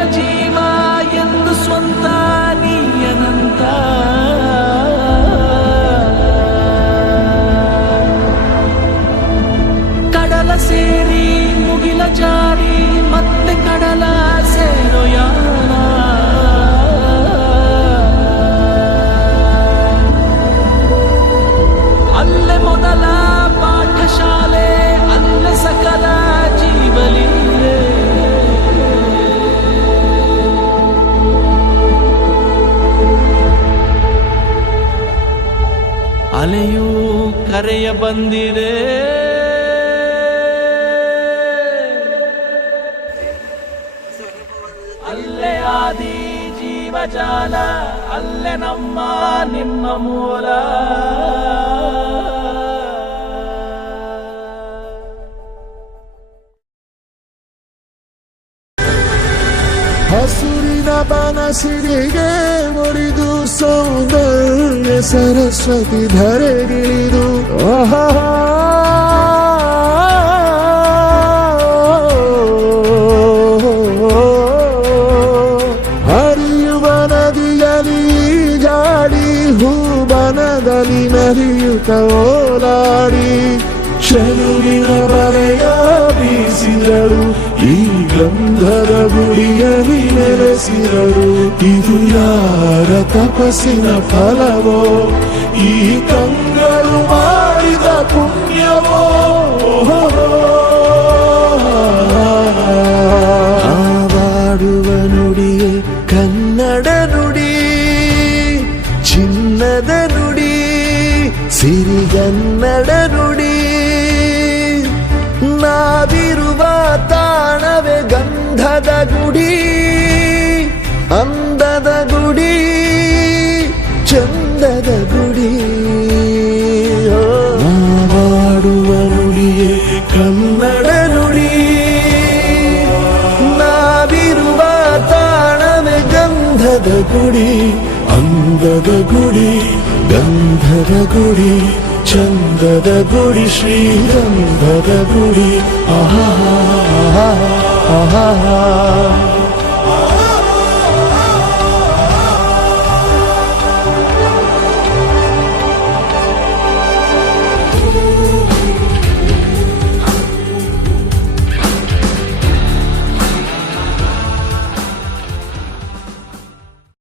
alma de ಕರೆಯ ಬಂದಿದೆ. ಅಲ್ಲೇ ಆದಿ ಜೀವಜಾಲ ಅಲ್ಲೇ ನಮ್ಮ ನಿಮ್ಮ ಮೂಲ. ಹಸುರಿನ ಬನಸಿರಿಗೆ ಮುರಿದು ಸೌಂದರ್ಯ ಸರಸ್ವತಿ ಧರೆಗಿಳಿದು ಆಹಾ ಹರಿಯುವ ನದಿಯಲಿ ಜಾಡಿ ಹೂಬನದಲ್ಲಿ ನರಿಯುತ್ತ ಓಲಾಡಿ ಚೆಲುವಿನ ಬರೆಯ ಬೀಸಿದಳು ಈ ಗಂಧದ ಗುಡಿಯಲ್ಲಿ ನೆಲೆಸಿದಳು ಇದು ಯಾರ ತಪಸ್ಸಿನ ಫಲವೋ ಈ ಕಂಗಳು ಮಾಡಿದ ಪುಣ್ಯವೋ ಆವಾಡುವ ನುಡಿಯೇ ಕನ್ನಡ ನುಡಿ ಚಿನ್ನದ ನುಡಿ ಸಿರಿಗನ್ನಡ ನುಡಿ ನಾವಿರುವ ತಾಣವೇ ಗಂಧದ ಗುಡಿ, ಅಂದದ ಗುಡಿ, ಚಂದದ ಗುಡಿ. ಮಾಡುವ ನುಡಿಯೇ ಕನ್ನಡ ನುಡಿ. ನಾವಿರುವ ತಾಣವೇ ಗಂಧದ ಗುಡಿ, ಅಂದದ ಗುಡಿ, ಗಂಧದ ಗುಡಿ. चन्दद गुरि श्रीचन्द्रद गुरि अह अह अह